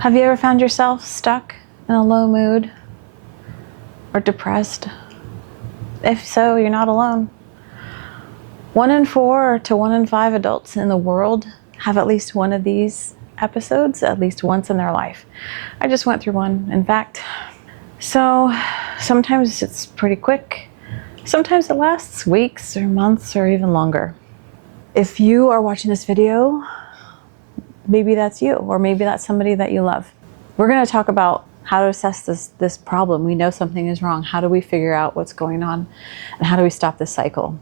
Have you ever found yourself stuck in a low mood or depressed? If so, you're not alone. 1 in 4 to 1 in 5 adults in the world have at least one of these episodes at least once in their life. I just went through one, in fact. So sometimes it's pretty quick. Sometimes it lasts weeks or months or even longer. If you are watching this video, maybe that's you, or maybe that's somebody that you love. We're going to talk about how to assess this problem. We know something is wrong. How do we figure out what's going on? And how do we stop this cycle?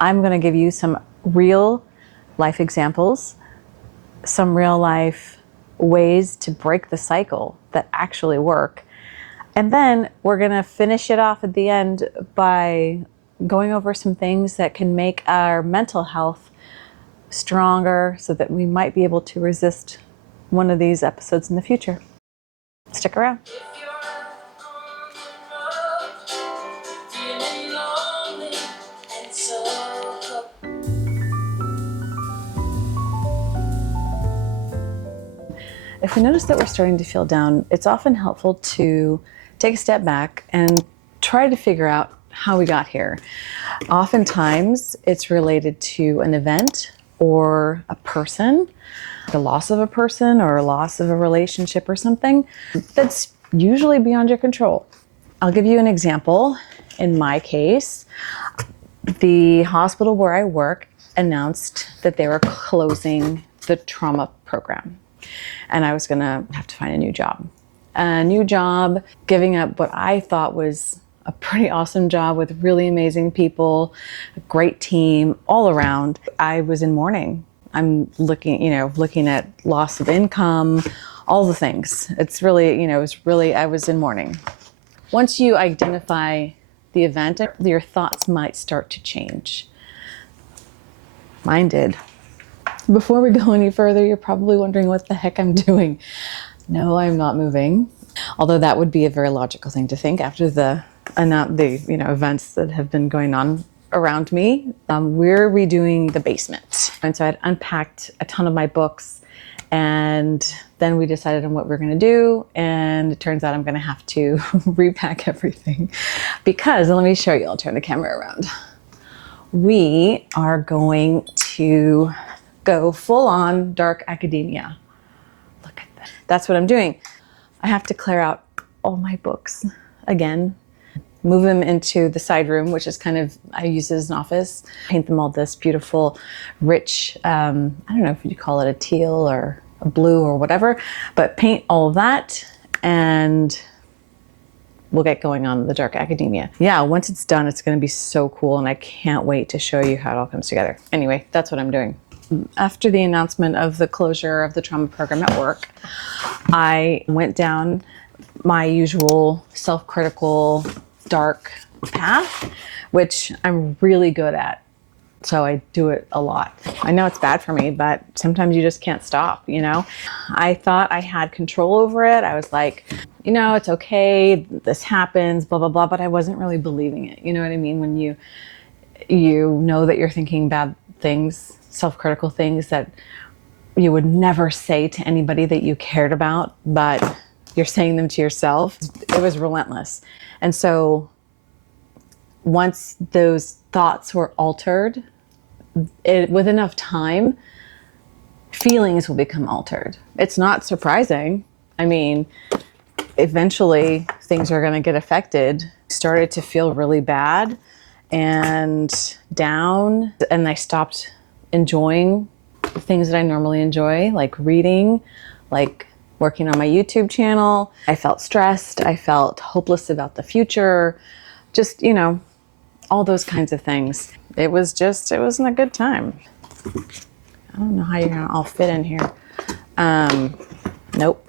I'm going to give you some real life examples, some real life ways to break the cycle that actually work. And then we're going to finish it off at the end by going over some things that can make our mental health stronger so that we might be able to resist one of these episodes in the future. Stick around. If we notice that we're starting to feel down, it's often helpful to take a step back and try to figure out how we got here. Oftentimes, it's related to an event or a person, the loss of a person or a loss of a relationship or something that's usually beyond your control. I'll give you an example. In my case, the hospital where I work announced that they were closing the trauma program, and I was gonna have to find a new job. A new job, giving up what I thought was a pretty awesome job with really amazing people, a great team all around. I was in mourning. I'm looking at loss of income, all the things. It's really, I was in mourning. Once you identify the event, your thoughts might start to change. Mine did. Before we go any further, you're probably wondering what the heck I'm doing. No, I'm not moving. Although that would be a very logical thing to think after the events that have been going on around me. We're redoing the basement. And so I'd unpacked a ton of my books, and then we decided on what we're going to do. And it turns out I'm going to have to repack everything because, let me show you, I'll turn the camera around. We are going to go full on dark academia. Look at that. That's what I'm doing. I have to clear out all my books again, move them into the side room, which is I use it as an office, paint them all this beautiful, rich, I don't know if you call it a teal or a blue or whatever, but paint all of that and we'll get going on the dark academia. Yeah, once it's done, it's gonna be so cool and I can't wait to show you how it all comes together. Anyway, that's what I'm doing. After the announcement of the closure of the trauma program at work, I went down my usual self-critical dark path, which I'm really good at. So I do it a lot. I know it's bad for me, but sometimes you just can't stop, I thought I had control over it. I was like, it's okay, this happens, blah, blah, blah, but I wasn't really believing it. You know what I mean? When you know that you're thinking bad things, self-critical things that you would never say to anybody that you cared about, but you're saying them to yourself. It was relentless. And so once those thoughts were altered, with enough time, feelings will become altered. It's not surprising. I mean, eventually things are going to get affected. Started to feel really bad and down, and I stopped enjoying the things that I normally enjoy, like reading, like working on my YouTube channel. I felt stressed. I felt hopeless about the future. Just, all those kinds of things. It wasn't a good time. I don't know how you're gonna all fit in here. Nope.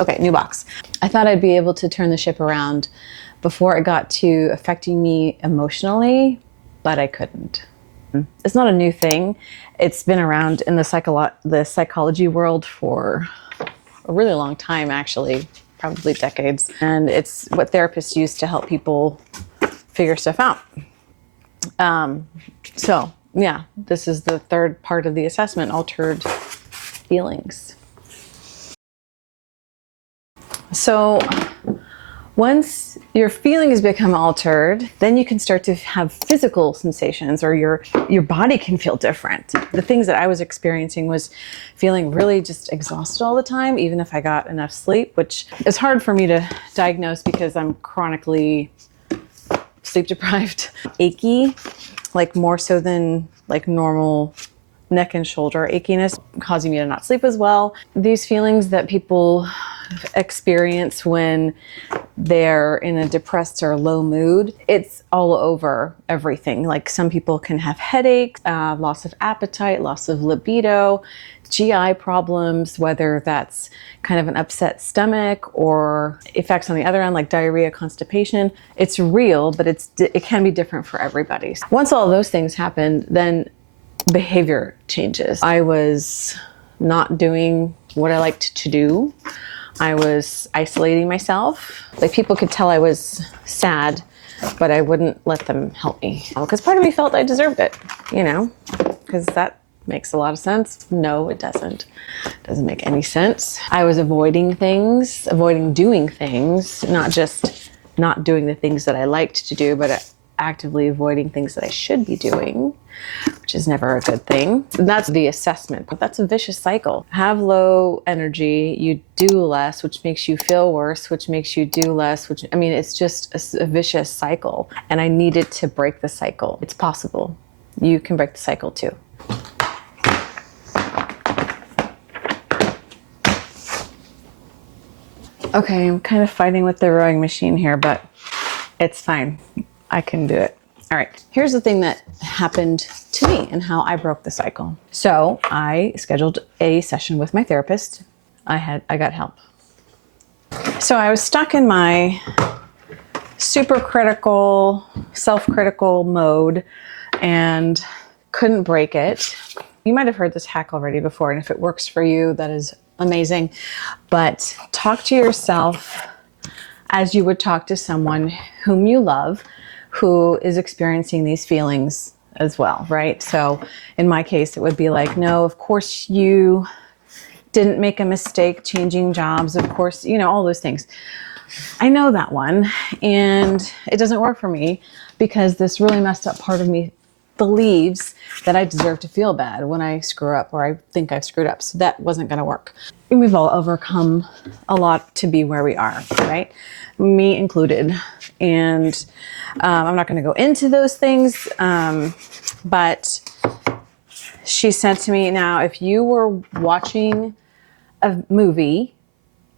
Okay, new box. I thought I'd be able to turn the ship around before it got to affecting me emotionally, but I couldn't. It's not a new thing. It's been around in the psychology world for a really long time, actually, probably decades. And it's what therapists use to help people figure stuff out. So yeah, this is the third part of the assessment, altered feelings. So once your feelings become altered, then you can start to have physical sensations, or your body can feel different. The things that I was experiencing was feeling really just exhausted all the time, even if I got enough sleep, which is hard for me to diagnose because I'm chronically sleep deprived. Achy, like more so than like normal neck and shoulder achiness, causing me to not sleep as well. These feelings that people experience when they're in a depressed or low mood, it's all over everything. Like some people can have headaches, loss of appetite, loss of libido, GI problems, whether that's kind of an upset stomach or effects on the other end like diarrhea, constipation. It's real, but it can be different for everybody. Once all those things happen, then behavior changes. I was not doing what I liked to do. I was isolating myself. Like people could tell I was sad, but I wouldn't let them help me. Because part of me felt I deserved it, because that makes a lot of sense. No, it doesn't. It doesn't make any sense. I was avoiding things, avoiding doing things, not just not doing the things that I liked to do, but actively avoiding things that I should be doing, which is never a good thing. That's the assessment, but that's a vicious cycle. Have low energy, you do less, which makes you feel worse, which makes you do less, it's just a vicious cycle. And I needed to break the cycle. It's possible. You can break the cycle too. Okay, I'm kind of fighting with the rowing machine here, but it's fine. I can do it. All right, here's the thing that happened to me and how I broke the cycle. So I scheduled a session with my therapist. I got help. So I was stuck in my super critical, self-critical mode and couldn't break it. You might have heard this hack already before, and if it works for you, that is amazing. But talk to yourself as you would talk to someone whom you love, who is experiencing these feelings as well, right? So in my case, it would be like, no, of course you didn't make a mistake changing jobs. Of course, all those things. I know that one, and it doesn't work for me because this really messed up part of me believes that I deserve to feel bad when I screw up, or I think I've screwed up. So that wasn't going to work. And we've all overcome a lot to be where we are, right? Me included. And I'm not going to go into those things, but she said to me, now, if you were watching a movie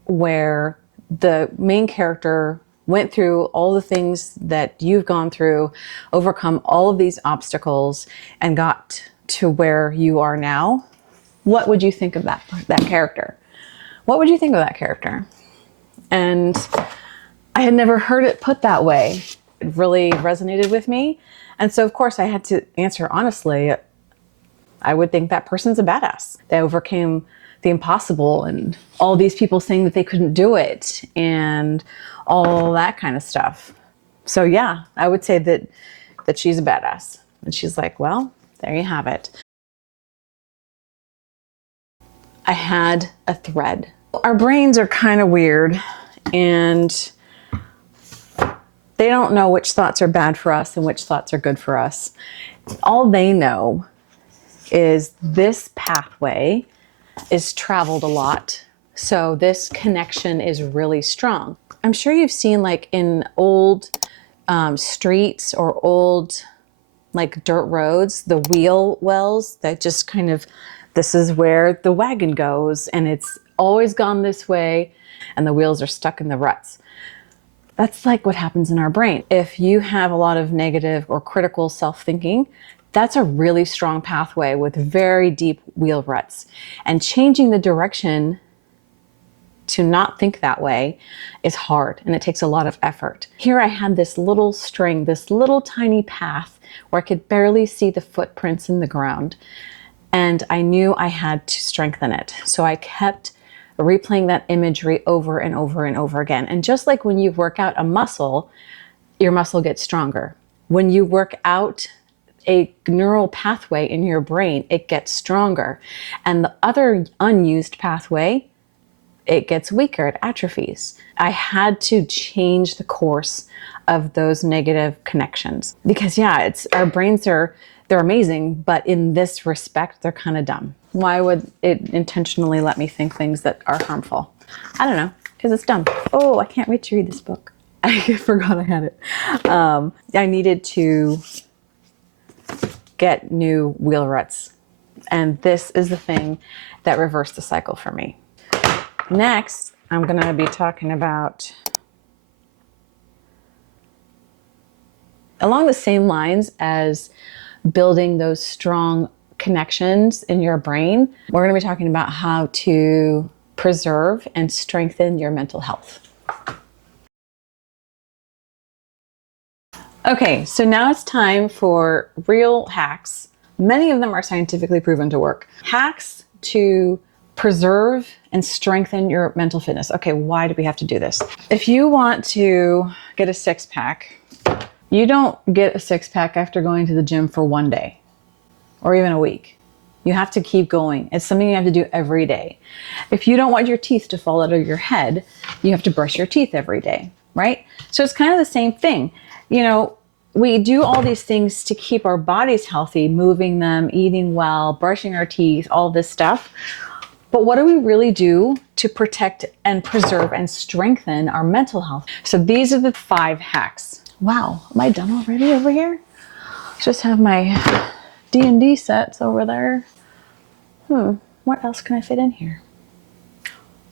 where the main character went through all the things that you've gone through, overcome all of these obstacles, and got to where you are now, what would you think of that character? What would you think of that character? And I had never heard it put that way. It really resonated with me. And so, of course, I had to answer honestly. I would think that person's a badass. They overcame the impossible, and all these people saying that they couldn't do it, and all that kind of stuff. So yeah, I would say that she's a badass. And she's like, well, there you have it. I had a thread. Our brains are kind of weird, and they don't know which thoughts are bad for us and which thoughts are good for us. All they know is this pathway is traveled a lot, so this connection is really strong. I'm sure you've seen, like, in old streets or old like dirt roads, the wheel wells that just kind of, this is where the wagon goes, and it's always gone this way, and the wheels are stuck in the ruts. That's like what happens in our brain. If you have a lot of negative or critical self-thinking, that's a really strong pathway with very deep wheel ruts. And changing the direction to not think that way is hard, and it takes a lot of effort. Here I had this little string, this little tiny path where I could barely see the footprints in the ground, and I knew I had to strengthen it. So I kept replaying that imagery over and over and over again. And just like when you work out a muscle, your muscle gets stronger. When you work out a neural pathway in your brain, it gets stronger. And the other unused pathway it gets weaker, it atrophies. I had to change the course of those negative connections because it's our brains they're amazing, but in this respect, they're kind of dumb. Why would it intentionally let me think things that are harmful? I don't know, because it's dumb. Oh, I can't wait to read this book. I forgot I had it. I needed to get new wheel ruts. And this is the thing that reversed the cycle for me. Next, I'm going to be talking about, along the same lines as building those strong connections in your brain, we're going to be talking about how to preserve and strengthen your mental health. Okay, so now it's time for real hacks. Many of them are scientifically proven to work. Hacks to preserve and strengthen your mental fitness. Okay, why do we have to do this? If you want to get a six-pack, you don't get a six-pack after going to the gym for one day or even a week. You have to keep going. It's something you have to do every day. If you don't want your teeth to fall out of your head, you have to brush your teeth every day, right? So it's kind of the same thing. You know, we do all these things to keep our bodies healthy, moving them, eating well, brushing our teeth, all this stuff. But what do we really do to protect and preserve and strengthen our mental health? So these are the 5 hacks. Wow, am I done already over here? Just have my D&D sets over there. What else can I fit in here?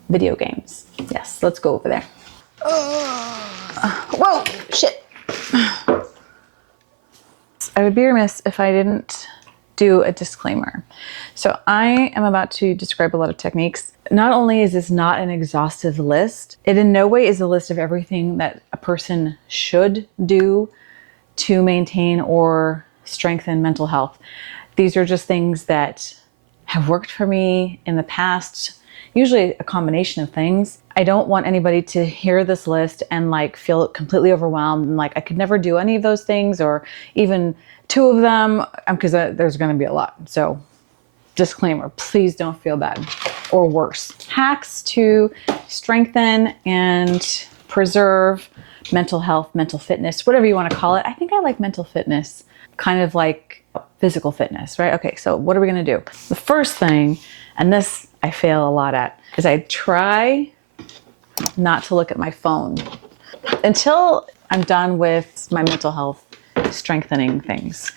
Video games. Yes, let's go over there. Whoa, shit. I would be remiss if I didn't do a disclaimer. So I am about to describe a lot of techniques. Not only is this not an exhaustive list, it in no way is a list of everything that a person should do to maintain or strengthen mental health. These are just things that have worked for me in the past, usually a combination of things. I don't want anybody to hear this list and feel completely overwhelmed and I could never do any of those things or even 2 of them, because there's going to be a lot. So disclaimer, please don't feel bad or worse. Hacks to strengthen and preserve mental health, mental fitness, whatever you want to call it. I think I like mental fitness, kind of like physical fitness, right? Okay, so what are we going to do? The first thing, and this I fail a lot at, is I try not to look at my phone until I'm done with my mental health strengthening things.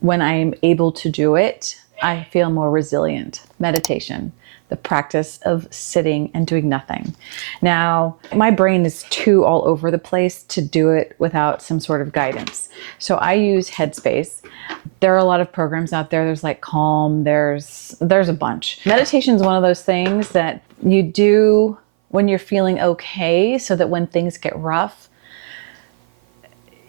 When I'm able to do it, I feel more resilient. Meditation, the practice of sitting and doing nothing. Now, my brain is too all over the place to do it without some sort of guidance. So I use Headspace. There are a lot of programs out there. There's Calm, there's a bunch. Meditation is one of those things that you do when you're feeling okay, so that when things get rough,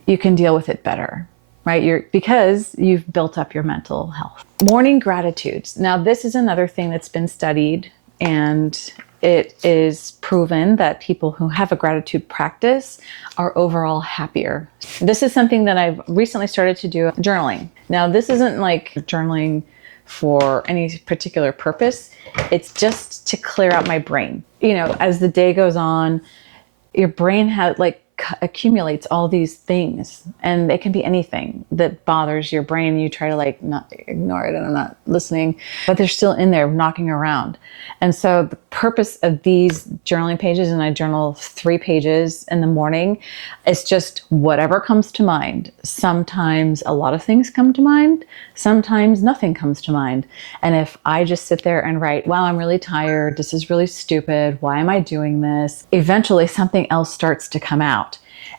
you can deal with it better, right? Because you've built up your mental health. Morning gratitudes. Now, this is another thing that's been studied, and it is proven that people who have a gratitude practice are overall happier. This is something that I've recently started to do, journaling. Now, this isn't journaling for any particular purpose. It's just to clear out my brain. As the day goes on, your brain has accumulates all these things, and it can be anything that bothers your brain. You try to not ignore it, and I'm not listening, but they're still in there knocking around. And so the purpose of these journaling pages, and I journal 3 pages in the morning, is just whatever comes to mind. Sometimes a lot of things come to mind, sometimes nothing comes to mind. And if I just sit there and write, wow, I'm really tired, this is really stupid, why am I doing this? Eventually something else starts to come out.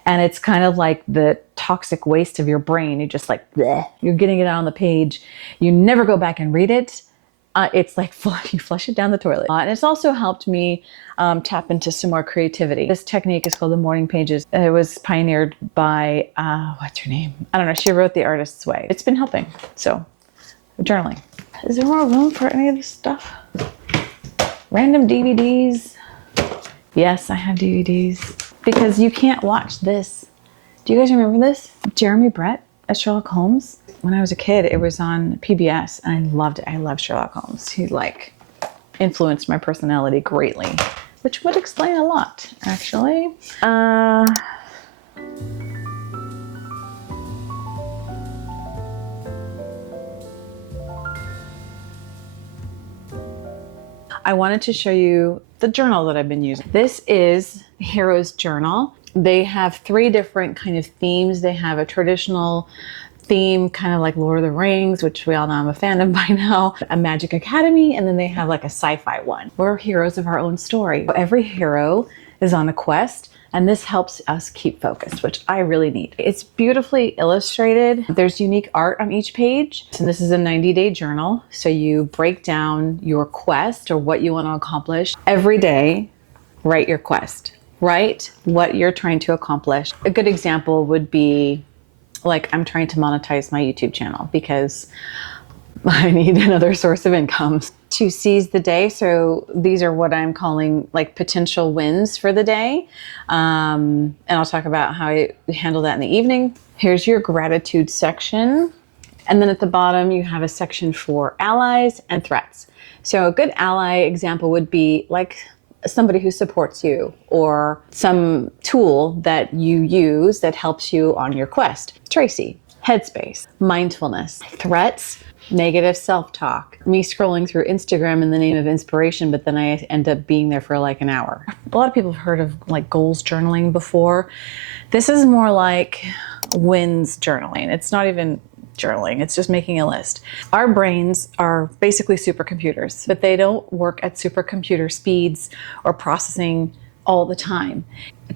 And it's kind of like the toxic waste of your brain. You just bleh, you're getting it out on the page. You never go back and read it. It's you flush it down the toilet. And it's also helped me tap into some more creativity. This technique is called the morning pages. It was pioneered by, what's her name? I don't know. She wrote The Artist's Way. It's been helping. So journaling. Is there more room for any of this stuff? Random DVDs. Yes, I have DVDs. Because you can't watch this. Do you guys remember this? Jeremy Brett as Sherlock Holmes? When I was a kid, it was on PBS, and I loved it. I love Sherlock Holmes. He influenced my personality greatly. which would explain a lot, actually. I wanted to show you the journal that I've been using. This is Hero's Journal. They have 3 different kind of themes. They have a traditional theme, kind of like Lord of the Rings, which we all know I'm a fan of by now, a Magic Academy, and then they have like a sci-fi one. We're heroes of our own story. Every hero is on a quest, and this helps us keep focused, which I really need. It's beautifully illustrated. There's unique art on each page. So this is a 90-day journal. So you break down your quest or what you want to accomplish. Every day, write your quest. Write what you're trying to accomplish. A good example would be like, I'm trying to monetize my YouTube channel because I need another source of income. To seize the day, so these are what I'm calling like potential wins for the day. And I'll talk about how I handle that in the evening. Here's your gratitude section. And then at the bottom, you have a section for allies and threats. So a good ally example would be like somebody who supports you or some tool that you use that helps you on your quest. Tracy, headspace, mindfulness. Threats, negative self-talk, me scrolling through Instagram in the name of inspiration, but then I end up being there for like an hour. A lot of people have heard of like goals journaling before. This is more like wins journaling. It's not even journaling, it's just making a list. Our brains are basically supercomputers, but they don't work at supercomputer speeds or processing all the time.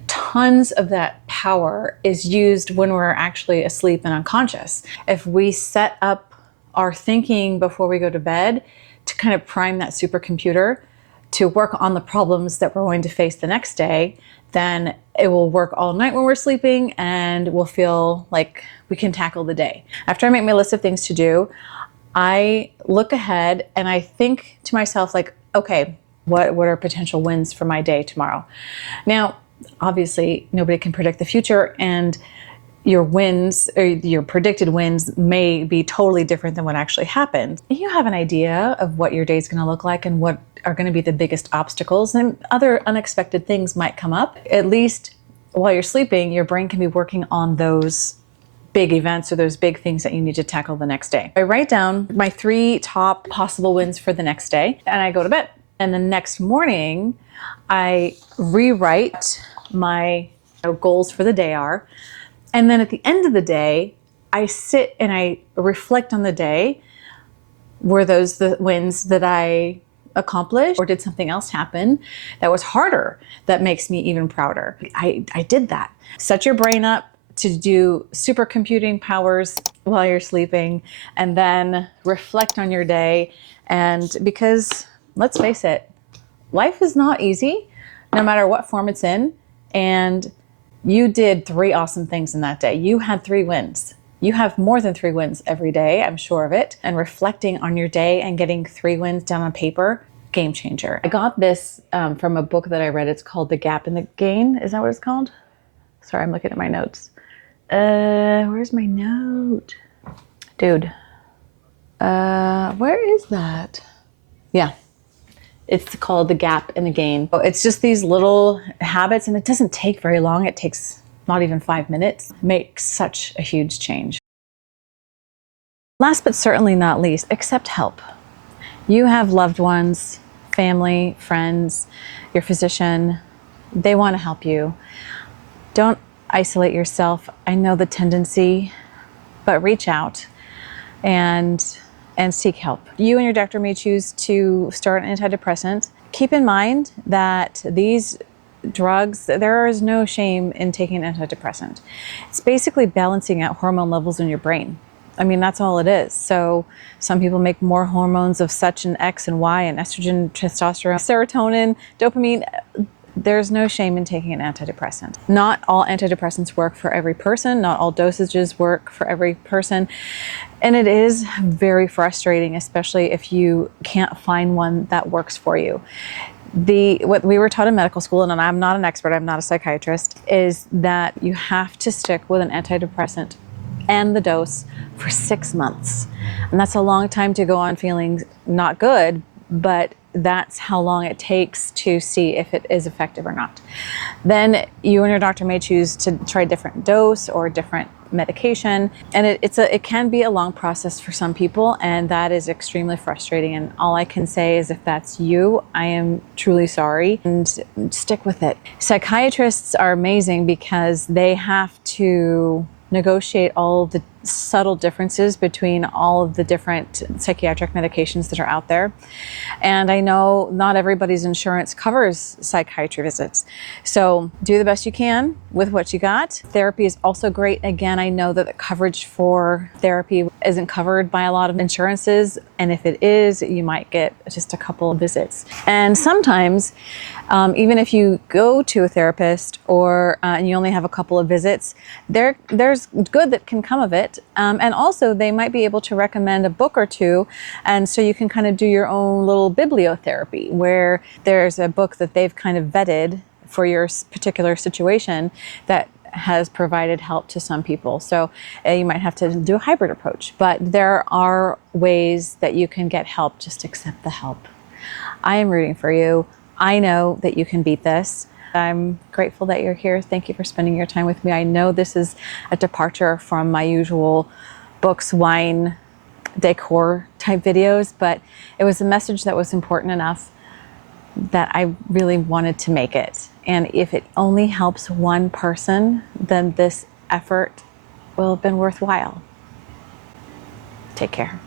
Tons of that power is used when we're actually asleep and unconscious. If we set up our thinking before we go to bed to kind of prime that supercomputer to work on the problems that we're going to face the next day, then it will work all night when we're sleeping and we'll feel like we can tackle the day. After I make my list of things to do, I look ahead and I think to myself like, okay, what are potential wins for my day tomorrow? Now, obviously nobody can predict the future, and your wins or your predicted wins may be totally different than what actually happened. You have an idea of what your day is going to look like and what are going to be the biggest obstacles, and other unexpected things might come up. At least while you're sleeping, your brain can be working on those big events or those big things that you need to tackle the next day. I write down my 3 top possible wins for the next day and I go to bed. And the next morning, I rewrite my goals for the day are. And then at the end of the day, I sit and I reflect on the day. Were those the wins that I accomplished, or did something else happen that was harder that makes me even prouder? I did that. Set your brain up to do supercomputing powers while you're sleeping, and then reflect on your day. And because let's face it, life is not easy, no matter what form it's in. And you did 3 awesome things in that day. You had 3 wins. You have more than 3 wins every day, I'm sure of it. And reflecting on your day and getting 3 wins down on paper, game changer. I got this from a book that I read. It's called The Gap and the Gain. Is that what it's called? Sorry, I'm looking at my notes. Where's my note? Dude. Where is that? Yeah. It's called The Gap and the Gain. It's just these little habits, and it doesn't take very long. It takes not even 5 minutes. It makes such a huge change. Last but certainly not least, accept help. You have loved ones, family, friends, your physician. They want to help you. Don't isolate yourself. I know the tendency, but reach out and seek help. You and your doctor may choose to start an antidepressant. Keep in mind that these drugs, there is no shame in taking an antidepressant. It's basically balancing out hormone levels in your brain. I mean, that's all it is. So some people make more hormones of such and X and Y and estrogen, testosterone, serotonin, dopamine. There's no shame in taking an antidepressant. Not all antidepressants work for every person. Not all dosages work for every person. And it is very frustrating, especially if you can't find one that works for you. What we were taught in medical school, and I'm not an expert, I'm not a psychiatrist, is that you have to stick with an antidepressant and the dose for 6 months. And that's a long time to go on feeling not good, but that's how long it takes to see if it is effective or not. Then you and your doctor may choose to try a different dose or different medication, and it can be a long process for some people, and that is extremely frustrating. And all I can say is, if that's you, I am truly sorry, and stick with it. Psychiatrists are amazing because they have to negotiate all the subtle differences between all of the different psychiatric medications that are out there. And I know not everybody's insurance covers psychiatry visits. So do the best you can with what you got. Therapy is also great. Again, I know that the coverage for therapy isn't covered by a lot of insurances. And if it is, you might get just a couple of visits. And sometimes, even if you go to a therapist and you only have a couple of visits, there's good that can come of it. And also they might be able to recommend a book or two. And so you can kind of do your own little bibliotherapy, where there's a book that they've kind of vetted for your particular situation that has provided help to some people. So you might have to do a hybrid approach, but there are ways that you can get help. Just accept the help. I am rooting for you. I know that you can beat this. I'm grateful that you're here. Thank you for spending your time with me. I know this is a departure from my usual books, wine, decor type videos, but it was a message that was important enough that I really wanted to make it. And if it only helps one person, then this effort will have been worthwhile. Take care.